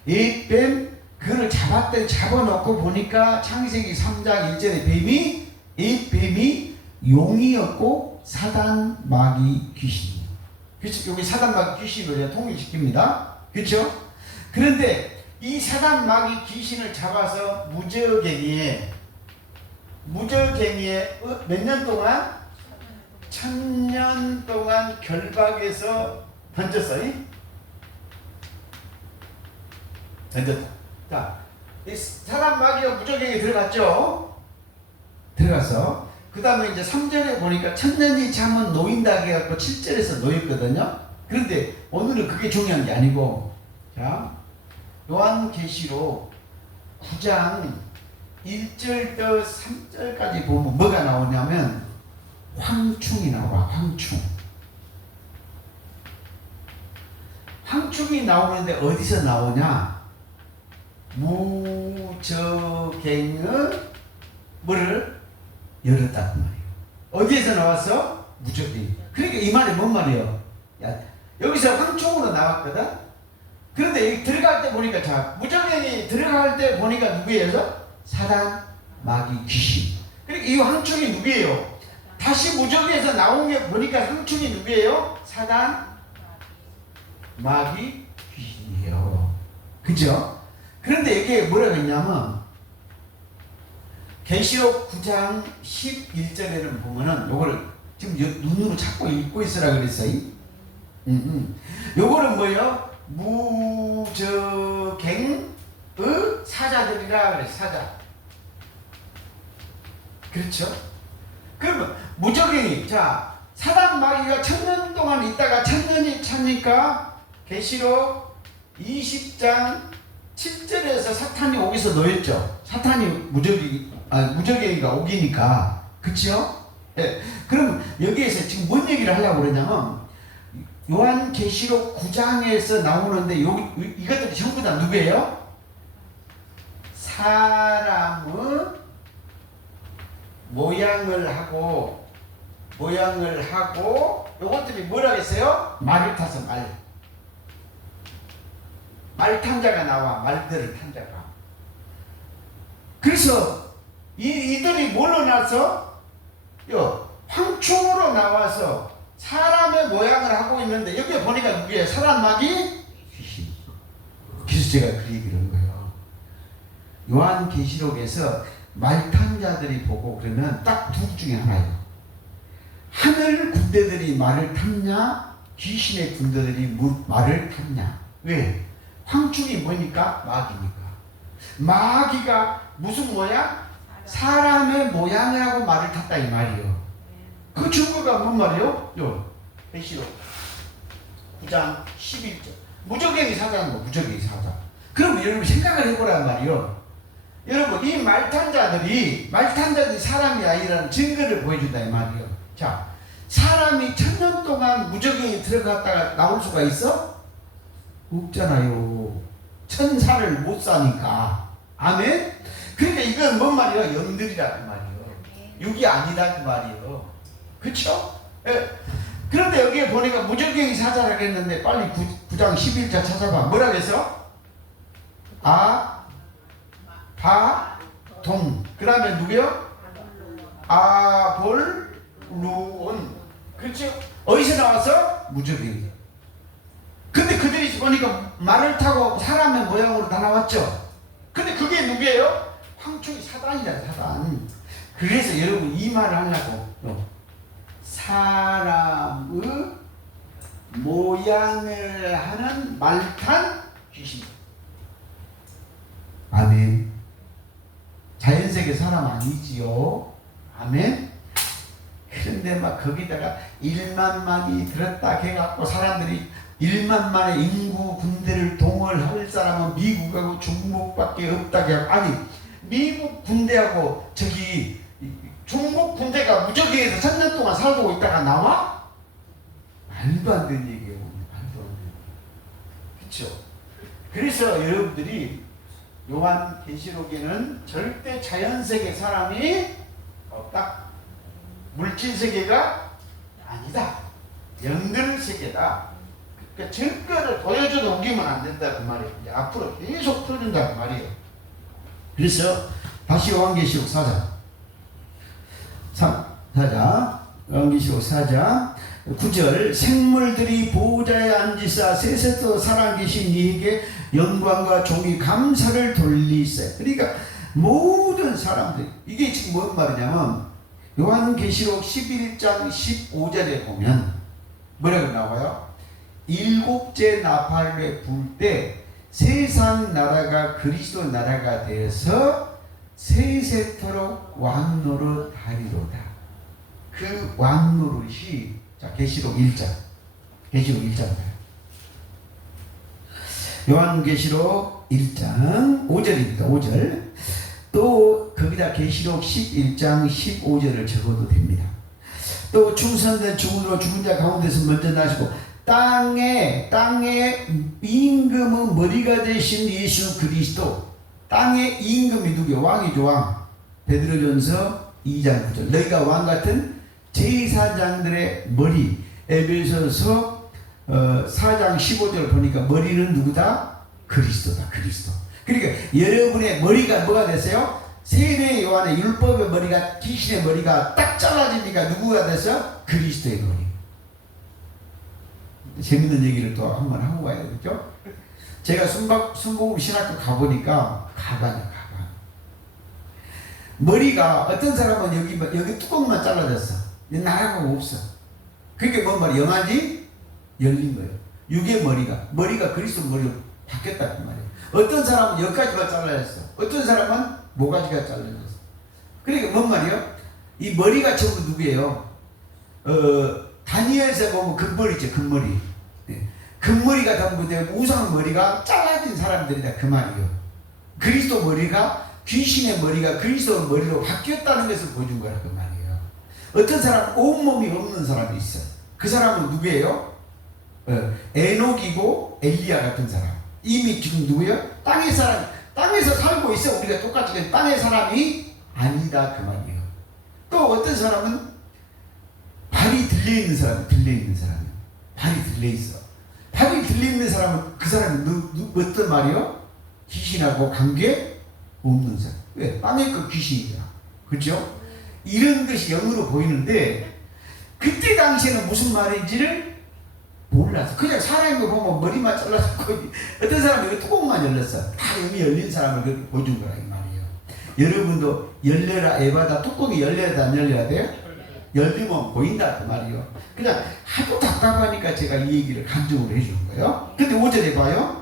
에이뱀 그를 잡아놓고 보니까 창세기 3장 1절의 뱀이 에이뱀이 용이었고 사단 마귀 귀신이에요. 그렇죠? 여기 사단 마귀 귀신을 통일시킵니다. 그렇죠? 그런데 이 사단 마귀 귀신을 잡아서 무저갱이에 몇 년 동안? 1000년 동안 결박해서 던졌어요. 던졌다. 자, 이 사단 마귀가 무저갱이에 들어갔죠? 들어가서 그 다음에 이제 3절에 보니까 1000년이 참은 노인다 해갖고 7절에서 놓였거든요. 그런데 오늘은 그게 중요한 게 아니고, 자, 요한계시록 9장 1절부터 3절까지 보면 뭐가 나오냐면 황충이 나와. 황충이 나오는데 어디서 나오냐? 무저갱의 뭐를 열었단 말이에요. 어디에서 나왔어? 무적이. 그러니까 이 말이 뭔 말이에요? 야, 여기서 황충으로 나왔거든. 그런데 여기 들어갈 때 보니까 자 무적행이 들어갈 때 보니까 누구예요? 사단, 마귀, 귀신. 그러니까 이 황충이 누구예요? 다시 무적에서 나온 게 보니까 황충이 누구예요? 사단, 마귀, 귀신이에요. 그죠? 그런데 이게 뭐라고 했냐면 계시록 9장 11절에는 보면은 요거를 지금 눈으로 자꾸 읽고 있으라 그랬어요. 요거는 뭐예요? 무적행의 사자들이라 그래. 사자. 그렇죠? 그러면 무적행이 자 사단 마귀가 1000년 동안 있다가 1000년이 차니까 계시록 20장 7절에서 사탄이 오기서 놓였죠. 사탄이 무적행이가 오기니까. 그렇죠? 네. 그럼 여기에서 지금 뭔 얘기를 하려고 그러냐면 요한계시록 9장에서 나오는데 이것들이 전부 다 누구예요? 사람의 모양을 하고 요것들이 뭐라고 했어요? 말을 타서 말 탄 자가 나와. 말들을 탄 자가. 그래서 이들이 뭘로 나서 황충으로 나와서 사람의 모양을 하고 있는데 여기 보니까 누구예요? 사람, 마귀, 귀신. 그래서 제가 그 얘기를 한 거예요. 요한계시록에서 말 탄 자들이 보고 그러면 딱 둘 중에 하나예요. 하늘 군대들이 말을 탔냐? 귀신의 군대들이 말을 탔냐? 왜? 황충이 뭐니까? 마귀니까. 마귀가 무슨 모양? 사람의 모양을 하고 말을 탔다 이 말이에요. 그 증거가 뭔 말이에요? 계시록 9장 11절. 무적행이 사자인 거, 무적행이 사자. 그럼 여러분 생각을 해보란 말이에요. 여러분 이 말탄자들이 사람이 아니라는 증거를 보여준다 이 말이에요. 자, 사람이 1000년 동안 무적행이 들어갔다가 나올 수가 있어? 없잖아요. 천사를 못 사니까. 아멘? 그러니까 이건 뭔 말이에요? 영들이라 그 말이에요. 육이 아니다 그 말이에요. 그쵸? 예. 그런데 여기에 보니까 무적행이 사자라고 했는데 빨리 9장 11절 찾아봐. 뭐라고 했어? 동. 그 다음에 누구요? 아볼루온. 그렇죠? 어디서 나왔어? 무적행이. 근데 그들이 보니까 말을 타고 사람의 모양으로 다 나왔죠? 근데 그게 누구예요? 황충이 사단이잖아, 사단. 그래서 여러분 이 말을 하려고 사람의 모양을 하는 말탄 귀신. 아멘. 자연세계 사람 아니지요. 아멘. 그런데 막 거기다가 1만만이 들었다 해갖고 사람들이 1만만의 인구 군대를 동원할 사람은 미국하고 중국밖에 없다 해갖고, 아니 미국 군대하고 저기 중국 군대가 무적행에서 1000년 동안 살고 있다가 나와? 말도 안 되는 얘기예요. 말도 안 되는 얘기. 그렇죠? 그래서 여러분들이 요한계시록에는 절대 자연세계 사람이 없다. 물질세계가 아니다. 영들세계다. 그러니까 증거를 보여줘도 우기면 안 된다 그 말이에요. 이제 앞으로 계속 풀어준다 그 말이에요. 그래서 다시 요한계시록 4장 요한계시록 4장 9절. 생물들이 보호자에 앉으사 세세토 살아계신 이에게 영광과 종이 감사를 돌리세. 그러니까 모든 사람들, 이게 지금 뭔 말이냐면 요한계시록 11장 15절에 보면 뭐라고 나와요? 일곱째 나팔을 불 때 세상 나라가 그리스도 나라가 되어서 세세토록 왕노릇 하리로다. 그 왕노릇이 자 계시록 1장 요한계시록 1장 5절입니다. 5절. 또 거기다 계시록 11장 15절을 적어도 됩니다. 또 충성된 죽음으로 죽은 자 가운데서 먼저 나시고 땅에 임금의 머리가 되신 예수 그리스도. 땅의 임금이 누구요? 왕이죠. 왕. 베드로전서 2장 9절. 너희가 왕 같은 제사장들의 머리. 에베소서 4장 15절 보니까 머리는 누구다? 그리스도다. 그리스도. 그러니까 여러분의 머리가 뭐가 됐어요? 세례 요한의 율법의 머리가, 귀신의 머리가 딱 잘라지니까 누구가 됐어요? 그리스도의 머리. 재밌는 얘기를 또 한번 하고 가야 되겠죠? 제가 순복음 신학교 가보니까 가관이야, 가관. 머리가 어떤 사람은 여기 뚜껑만 잘라졌어. 나라가 없어. 그게 뭔 말이야? 영안이 열린 거예요. 육의 머리가 그리스도 머리로 바뀌었다 그 말이에요. 어떤 사람은 여기까지가 잘라졌어. 어떤 사람은 모가지가 잘라졌어. 그러니까 뭔 말이에요? 이 머리가 전부 누구예요? 다니엘서 보면 금머리죠, 금머리. 네. 금머리가 전부 되고 우상 머리가 잘라진 사람들이다 그 말이에요. 그리스도 머리가, 귀신의 머리가 그리스도 머리로 바뀌었다는 것을 보여준 거라 그 말이에요. 어떤 사람은 온몸이 없는 사람이 있어요. 그 사람은 누구예요? 에녹이고 엘리야 같은 사람. 이미 지금 누구예요? 땅의 사람, 땅에서 살고 있어. 우리가 똑같이 땅의 사람이 아니다 그 말이에요. 또 어떤 사람은 발이 들려있는 사람, 발이 들려있어. 발이 들려있는 사람은 그 사람이 어떤 말이요? 귀신하고 관계 없는 사람. 왜? 땅의 그 귀신이잖아. 그렇죠? 이런 것이 영으로 보이는데 그때 당시에는 무슨 말인지를 몰라서 그냥 사람이 보면 머리만 잘라서 어떤 사람이 여기 뚜껑만 열렸어. 다 여기 열린 사람을 그렇게 보여준 거라 이 말이에요. 여러분도 열려라 에바다 뚜껑이 열려야 안 열려야 돼요? 열리면 보인다 그 말이에요. 그냥 하도 답답하니까 제가 이 얘기를 간증으로 해주는 거예요. 근데 5절에 봐요.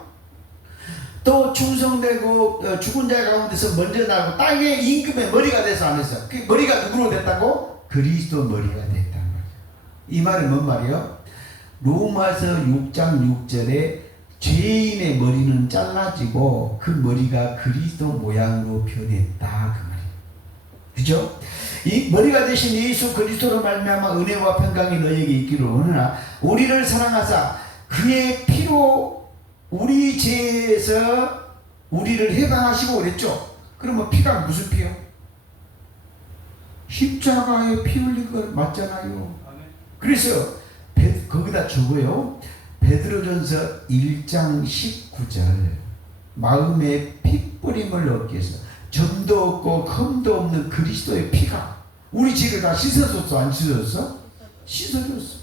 또 충성되고 죽은 자 가운데서 먼저 나고 땅의 임금의 머리가 돼서 안 했어. 그 머리가 누구로 됐다고? 그리스도 머리가 됐다는 거예요. 이 말은 뭔 말이에요? 로마서 6장 6절에 죄인의 머리는 잘라지고 그 머리가 그리스도 모양으로 변했다 그 말이에요. 그죠? 이 머리가 되신 예수 그리스도로 말미암아 은혜와 평강이 너에게 있기를 원하나 우리를 사랑하사 그의 피로 우리 죄에서 우리를 해방하시고 그랬죠. 그러면 피가 무슨 피요? 십자가에 피 흘린 거 맞잖아요. 그래서 거기다 적어요. 베드로전서 1장 19절 마음에 핏뿌림을 얻기 위해서 점도 없고 흠도 없는 그리스도의 피가 우리 죄를 다 씻어줬어 안 씻어줬어? 씻어줬어.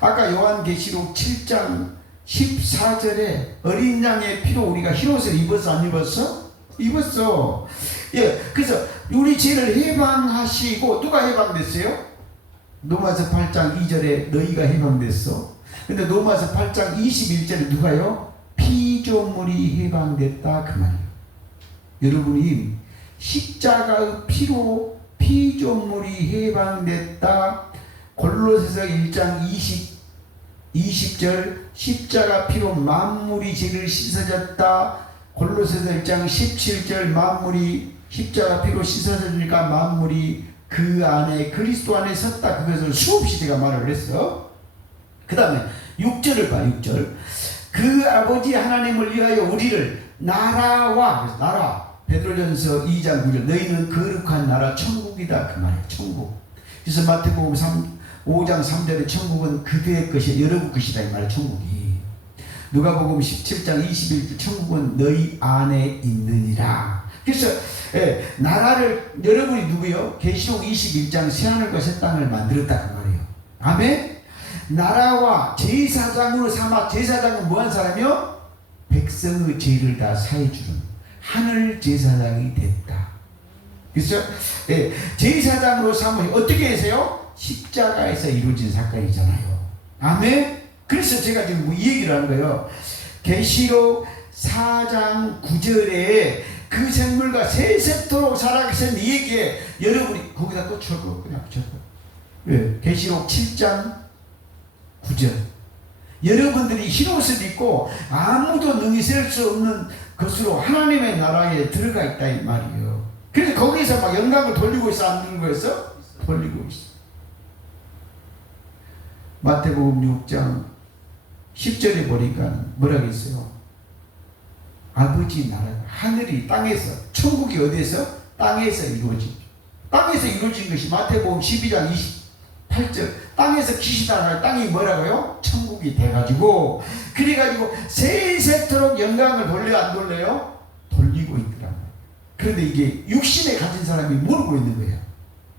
아까 요한계시록 7장 14절에 어린 양의 피로 우리가 흰옷을 입었어 안 입었어? 입었어. 예, 그래서 우리 죄를 해방하시고 누가 해방됐어요? 로마서 8장 2절에 너희가 해방됐어. 근데 로마서 8장 21절에 누가요? 피조물이 해방됐다 그 말이에요. 여러분이 십자가의 피로 피조물이 해방됐다. 골로새서 1장 20절 십자가 피로 만물이 죄를 씻어졌다. 골로새서 1장 17절 만물이 십자가 피로 씻어졌으니까 만물이 그 안에 그리스도 안에 섰다. 그것을 수없이 제가 말을 했어. 그 다음에 6절을 봐. 6절 그 아버지 하나님을 위하여 우리를 나라와 나라 베드로전서 2장 9절 너희는 거룩한 나라 천국이다 그 말이에요. 천국. 그래서 마태복음 5장 3절에 천국은 그들의 것이 여러분 것이다 이 말이에요. 천국이. 누가복음 17장 21절 천국은 너희 안에 있느니라. 그래서 나라를 여러분이 누구요? 계시록 21장 새하늘과 새 땅을 만들었다 그 말이에요. 아멘. 나라와 제사장으로 삼아 제사장은 뭐한 사람이요? 백성의 죄를 다 사해주는 하늘 제사장이 됐다. 그래서 제사장으로 삼아 어떻게 해서요? 십자가에서 이루어진 사건이잖아요. 아멘. 그래서 제가 지금 이 얘기를 하는 거예요. 계시록 4장 9절에 그 생물과 세세토록 살아계신 이에게 여러분이 거기다 또 쳐도 그냥 쳐도 계시록 7장 9절 여러분들이 흰옷을 입고 아무도 능히 셀 수 없는 것으로 하나님의 나라에 들어가 있다 이 말이에요. 그래서 거기서 막 영광을 돌리고 있어 안 돌리고 있어? 돌리고 있어. 마태복음 6장 10절에 보니까 뭐라고 했어요? 아버지 나라 하늘이 땅에서 천국이 어디에서? 땅에서 이루어진 땅에서 이루어진 것이 마태복음 12장 8절 땅에서 기시다가 땅이 뭐라고요? 천국이 돼가지고 그래가지고 세세토록 영광을 돌려 안 돌려요? 돌리고 있더라고요. 그런데 이게 육신에 가진 사람이 모르고 있는 거예요.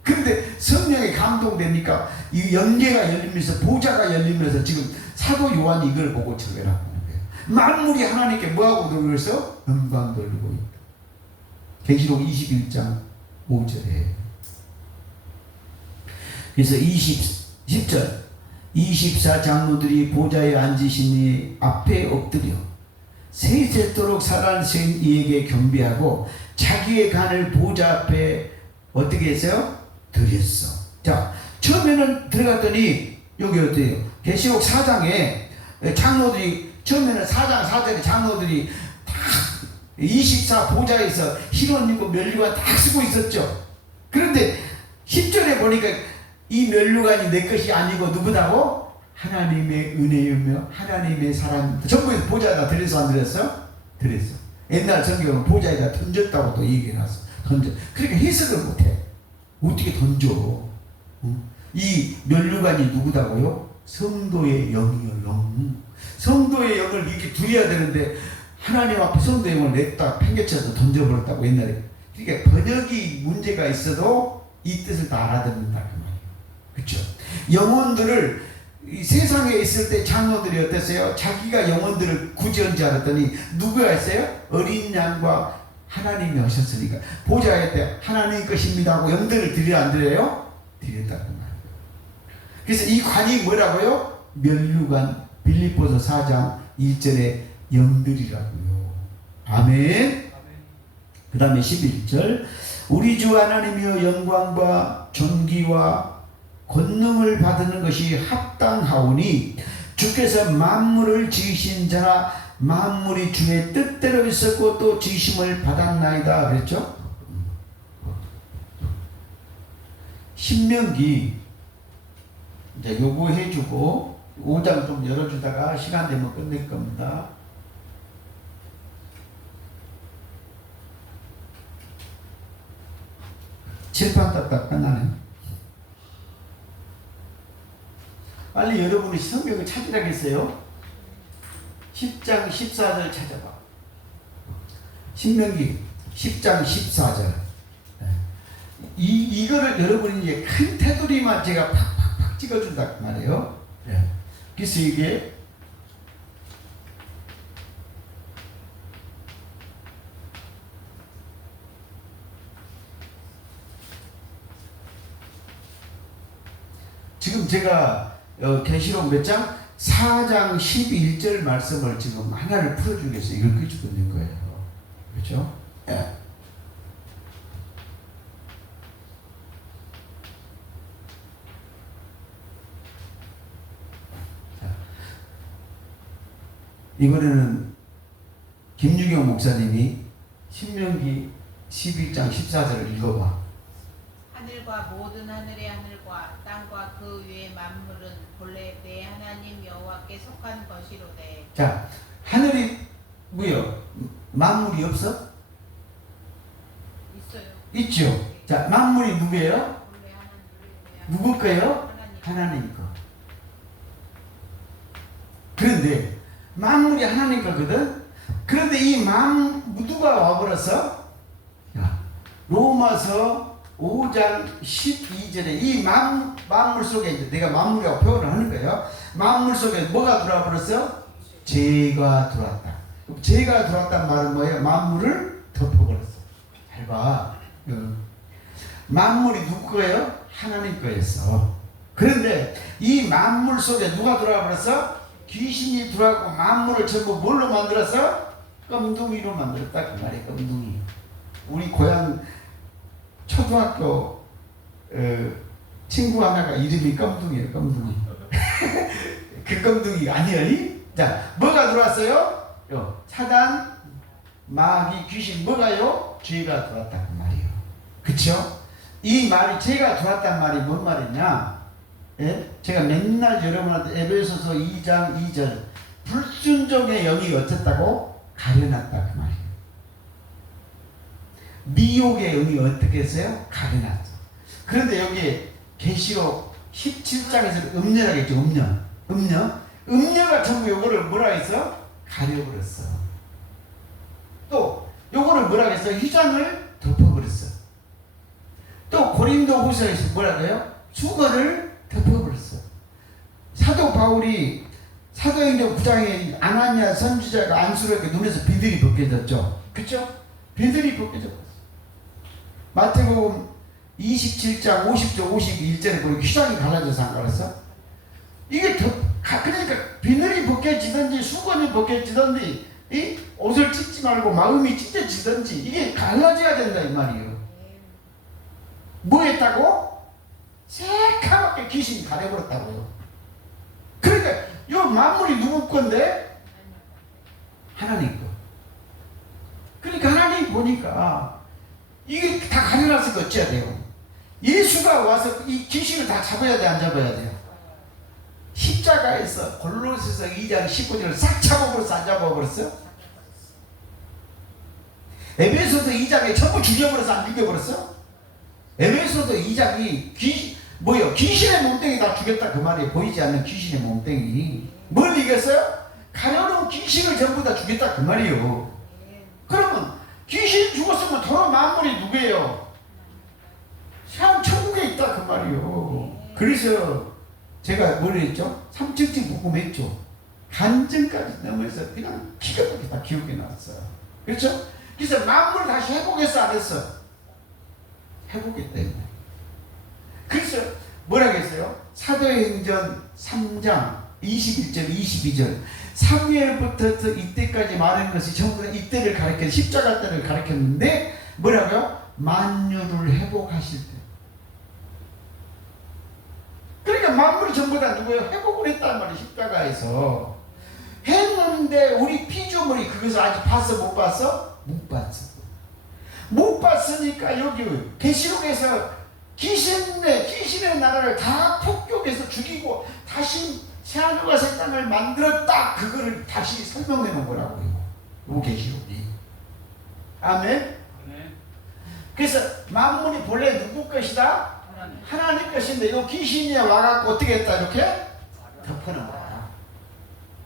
그런데 성령에 감동되니까 이 영계가 열리면서 보좌가 열리면서 지금 사도 요한이 이걸 보고 절개라고 하는 거예요. 만물이 하나님께 뭐하고 돌리고 있어? 영광 돌리고 있다. 계시록 21장 5절에 그래서 10절 24장로들이 보좌에 앉으신 이 앞에 엎드려 세세토록 살아계신 이에게 경배하고 자기의 간을 보좌 앞에 어떻게 했어요? 드렸어. 자, 처음에는 들어갔더니 여기 어때요? 계시록 4장에 장로들이 처음에는 4장 4절에 장로들이 다 24 보좌에서 흰옷 입고 면류관 다 쓰고 있었죠. 그런데 10절에 보니까 이 면류관이 내 것이 아니고 누구다고? 하나님의 은혜이며 하나님의 사랑. 전부 보좌에다 드렸어 안 드렸어? 드렸어. 옛날 성경은 보좌에다 던졌다고 또 얘기해놨어. 던져. 그러니까 해석을 못해. 어떻게 던져? 이 면류관이 누구다고요? 성도의 영이요, 영. 성도의 영을 이렇게 두어야 되는데 하나님 앞에 성도의 영을 냈다 팽개쳐서 던져버렸다고 옛날에. 그러니까 번역이 문제가 있어도 이 뜻을 다 알아듣는다 그 말이에요. 그렇죠? 영혼들을 이 세상에 있을 때 장로들이 어땠어요? 자기가 영혼들을 구제한 줄 알았더니 누구가 했어요? 어린 양과 하나님이 하셨으니까 보좌에 때 하나님 것입니다 하고 영들을 드려 안 드려요? 드렸다고 말이에요. 그래서 이 관이 뭐라고요? 면류관. 빌립보서 4장 1절에 영들이라고요. 아멘. 그 다음에 11절 우리 주 하나님이여 영광과 존귀와 권능을 받는 것이 합당하오니 주께서 만물을 지으신 자라 만물이 주의 뜻대로 있었고 또 지으심을 받았나이다 그랬죠. 신명기 이제 요거 해주고 5장 좀 열어주다가 시간 되면 끝낼 겁니다. 칠판 딱딱 끝나네. 빨리 여러분이 성경을 찾으라겠어요. 10장 14절 찾아봐. 신명기 10장 14절. 이거를 여러분이 이제 큰 테두리만 제가 팍팍팍 찍어준다 그 말이에요. 그래서 이게 지금 제가 계시록 몇 장? 4장 11절 말씀을 지금 하나를 풀어주기 위해서 이걸 끄집어 낸 거예요. 그렇죠? 예. 이번에는 김유경 목사님이 신명기 11장 14절을 읽어봐. 하늘과 모든 하늘의 하늘과 땅과 그 위의 만물은 본래 내 하나님 여호와께 속한 것이로되. 자, 하늘이 뭐요? 만물이 없어? 있어요. 있죠. 자, 만물이 누구예요? 본래 누구 거예요? 하나님 거. 그런데 만물이 하나님 거거든. 그런데 이 누가 와버렸어? 로마서 5장 12절에 이 만물 속에 이제 내가 만물이라고 표현을 하는 거예요. 만물 속에 뭐가 들어와 버렸어? 죄가 들어왔다. 죄가 들어왔단 말은 뭐예요? 만물을 덮어버렸어. 잘 봐. 만물이 누구 거예요? 하나님 거였어. 그런데 이 만물 속에 누가 들어와 버렸어? 귀신이 들어와서 만물을 전부 뭘로 만들었어? 껌둥이로 만들었다 그 말이에요. 껌둥이. 우리 고향 초등학교 친구 하나가 이름이 껌둥이에요. 껌둥이. 그 껌둥이가 아니에요. 자, 뭐가 들어왔어요? 사단, 마귀, 귀신 뭐가요? 죄가 들어왔다 그 말이에요. 그쵸? 이 말이 죄가 들어왔단 말이 뭔 말이냐? 예? 제가 맨날 여러분한테 에베소서 2장 2절 불순종의 영이 어쨌다고? 가려놨다 그 말이에요. 미혹의 영이 어떻게 했어요? 가려놨죠. 그런데 여기 계시록 17장에서는 음녀라겠죠. 음녀가 전부 요거를 뭐라 했어? 가려버렸어. 또 요거를 뭐라 했어? 휘장을 덮어버렸어. 또 고린도 후서에서 뭐라 해요? 수건을 덮어버렸어. 사도 바울이 사도행전 9장에 아나니아 선지자가 안수를 이렇게 눈에서 비늘이 벗겨졌죠. 그쵸? 비늘이 벗겨졌어. 마태복음 27장 50절 51절에 보니까 휘장이 갈라져서 안 갈았어? 이게 그러니까 비늘이 벗겨지든지 수건이 벗겨지든지 이 옷을 찢지 말고 마음이 찢어지든지 이게 갈라져야 된다 이 말이에요. 뭐 했다고? 새카맣게 귀신이 가려버렸다고요. 그러니까 이 만물이 누구 건데? 하나님 거. 그러니까 하나님 보니까 이게 다 가려놨으니까 어찌해야 돼요? 예수가 와서 이 귀신을 다 잡아야 돼, 안 잡아야 돼요? 십자가에서 골로새서 2장 19절을 싹 잡아버렸어, 안 잡아버렸어? 에베소서 2장에 전부 죽여버렸어, 안 죽여버렸어? 에베소서 2장이 귀신의 몸뚱이 다 죽였다 그 말이에요. 보이지 않는 귀신의 몸뚱이. 뭘 이겼어요? 가려놓은 귀신을 전부 다 죽였다 그 말이에요. 그러면 귀신 죽었으면 도로 만물이 누구예요? 참 천국에 있다 그 말이에요. 그래서 제가 뭘 했죠? 3층쯤 복음했죠. 간증까지 넘어서 그냥 기가 막히게 다 기억이 났어요. 그렇죠? 그래서 만물을 다시 회복했어 안 했어? 회복했다. 그래서 뭐라고 했어요? 사도행전 3장 21절 22절 사무엘부터 이때까지 말한 것이 전부 다 이때를 가리켜 십자가 때를 가리켰는데 뭐라고요? 만유를 회복하실 때. 그러니까 만물이 전부 다 누구예요? 회복을 했단 말이에요. 십자가에서 했는데 우리 피조물이 그것을 아직 봤어 못 봤어? 못 봤어. 못 봤으니까 여기 계시록에서 귀신의 나라를 다 폭격해서 죽이고 다시 새하늘과 새 땅을 만들었다. 그거를 다시 설명해 놓은 거라고요. 요 계시록이. 아멘. 그래서 만물이 본래 누구 것이다? 하나님 것인데 이 귀신이 와갖고 어떻게 했다? 이렇게 덮어놓은 거야.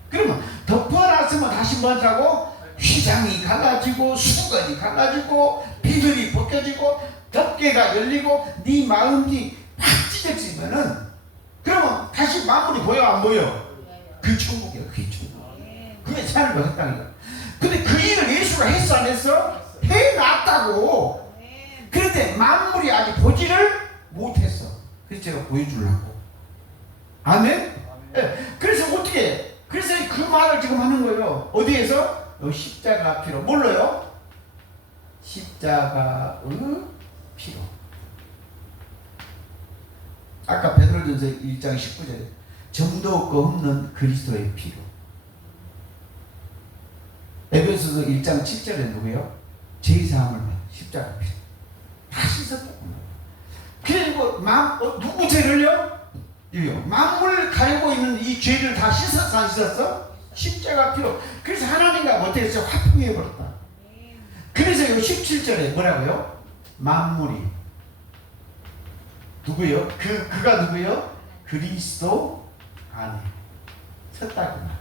그러면 덮어놨으면 다시 뭐 하자고? 휘장이 갈라지고 수건이 갈라지고 비늘이 벗겨지고 덮개가 열리고 네 마음이 확 찢어지면은 그러면 다시 만물이 보여 안 보여? 그 천국이야. 그게 천국. 그게 새하늘과 새 땅이야. 근데 그 일을 예수가 했어 안 했어? 해놨다고. 그런데 만물이 아직 보지를 못했어. 그래서 제가 보여주려고. 아멘? 네. 그래서 어떻게 해? 그래서 그 말을 지금 하는 거예요. 어디에서? 십자가 피로. 뭘로요? 십자가의 피로. 아까 베드로전서 1장 19절에 점도 없고 없는 그리스도의 피로. 에베소서 1장 7절에 누구요? 제사함을 십자가 피로. 다 씻었다고. 그리고 누구 죄를요? 만물 가리고 있는 이 죄를 다 씻었어 안 씻었어? 십자가 피로. 그래서 하나님과 어떻게 했어? 화평해버렸다. 그래서 요 17절에 뭐라고요? 만물이 누구요? 그가 누구요? 그리스도 안에 섰다구나.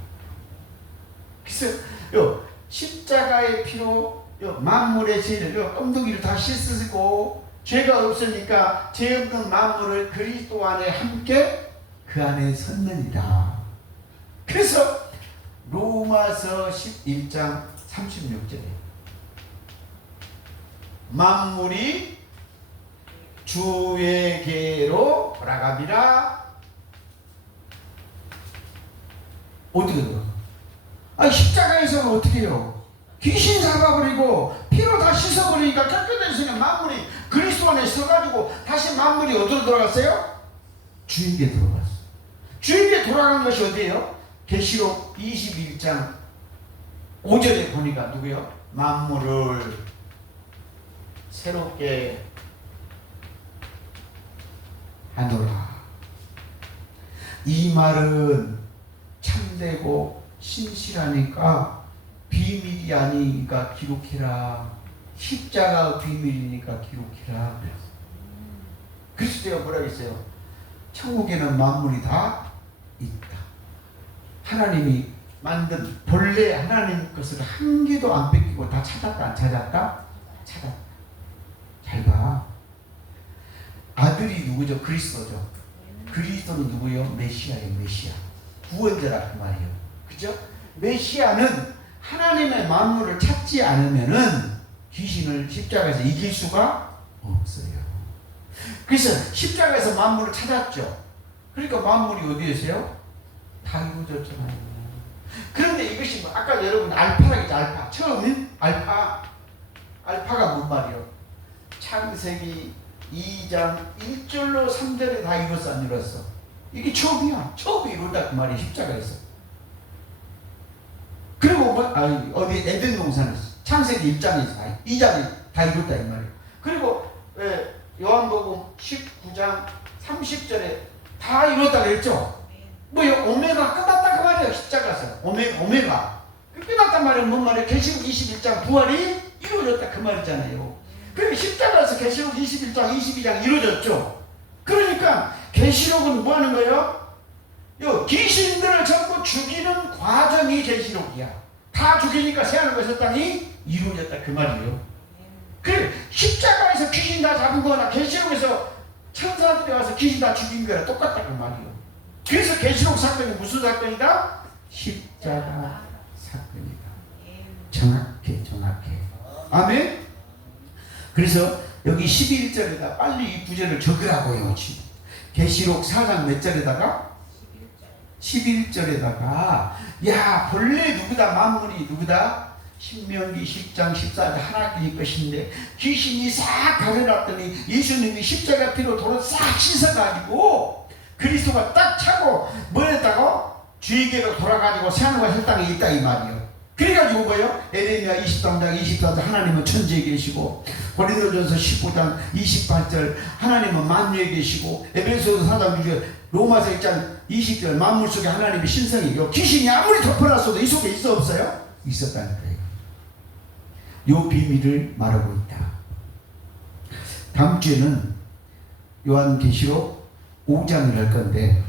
그래서 요 십자가의 피로 요 만물의 죄를 요 껌둥이를 다 씻으시고 죄가 없으니까 죄 없는 만물을 그리스도 안에 함께 그 안에 섰느니라. 그래서 로마서 11장 36절에 만물이 주에게로 돌아갑니다. 어떻게 들어? 아니 십자가에서는 어떻게 해요? 귀신 잡아버리고 피로 다 씻어버리니까 깨끗해지는 만물이 그리스도 안에 서가지고 다시 만물이 어디로 돌아갔어요? 주에게 들어갔어. 주에게 돌아간 것이 어디예요? 계시록 21장 5절에 보니까 누구요? 만물을 새롭게 하노라. 이 말은 참되고 신실하니까 비밀이 아니니까 기록해라. 십자가 비밀이니까 기록해라. 그래서 제가 뭐라고 했어요? 천국에는 만물이 다 있다. 하나님이 만든 본래 하나님 것을 한 개도 안 뺏기고 다 찾았다, 안 찾았다? 찾았다. 잘 봐. 아들이 누구죠? 그리스도죠. 그리스도는 누구요? 메시아예요. 메시아. 구원자라 그 말이에요. 그죠? 메시아는 하나님의 만물을 찾지 않으면은 귀신을 십자가에서 이길 수가 없어요. 그래서 십자가에서 만물을 찾았죠. 그러니까 만물이 어디에서요? 다 이루어졌잖아요. 그런데 이것이 뭐 아까 여러분 알파라겠죠. 알파. 처음인 알파. 알파가 뭔 말이요? 창세기 2장 1절로 3절에 다 이뤘어 안 이뤘어? 이게 처음이야. 처음에 이뤘다 그 말이 십자가에서. 그리고 뭐, 어디 에덴 동산에서 창세기 1장에서 2장에 다 이뤘다 이 말이에요. 그리고 요한복음 19장 30절에 다 이뤘다 그랬죠. 뭐요? 오메가 끝났다 그 말이에요. 십자가에서 오메가 끝났단 말이에요. 뭔 말이에요? 계시록 21장 부활이 이루어졌다 그 말이잖아요. 그러니까 십자가에서 계시록 21장 22장 이루어졌죠. 그러니까 계시록은 뭐 하는 거예요? 요 귀신들을 전부 죽이는 과정이 계시록이야. 다 죽이니까 새하늘과 새 땅이 이루어졌다 그 말이에요. 그래 십자가에서 귀신 다 잡은 거나 계시록에서 천사들이 와서 귀신 다 죽인 거랑 똑같다 그 말이에요. 그래서 계시록 사건이 무슨 사건이다? 십자가 사건이다. 정확해. 아멘. 그래서 여기 11절에다 빨리 이 구절을 적으라고요. 계시록 4장 몇 절에다가? 11절에다가 야 본래 누구다? 만물이 누구다? 신명기 10장 14절 하나님의 것인데 귀신이 싹 가려놨더니 예수님이 십자가 피로 도로 싹 씻어가지고 그리스도가 딱 차고 뭐 했다고? 주에게로 돌아가지고 새하늘과 새 땅에 있다 이 말이요. 그래가지고 뭐예요? 에레미야 23장 24절 하나님은 천지에 계시고 고린도전서 15장 28절 하나님은 만유에 계시고 에베소서 4장 6절 로마서 1장 20절 만물 속에 하나님의 신성이요. 귀신이 아무리 덮어놨어도 이 속에 있어 없어요? 있었다는 거예요. 요 비밀을 말하고 있다. 다음 주에는 요한계시록 5장을 할 건데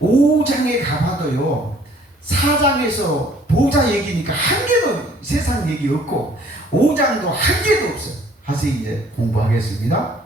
5장에 가봐도요 4장에서 보좌 얘기니까 한 개도 세상 얘기 없고 5장도 한 개도 없어요. 하세요. 이제 공부하겠습니다.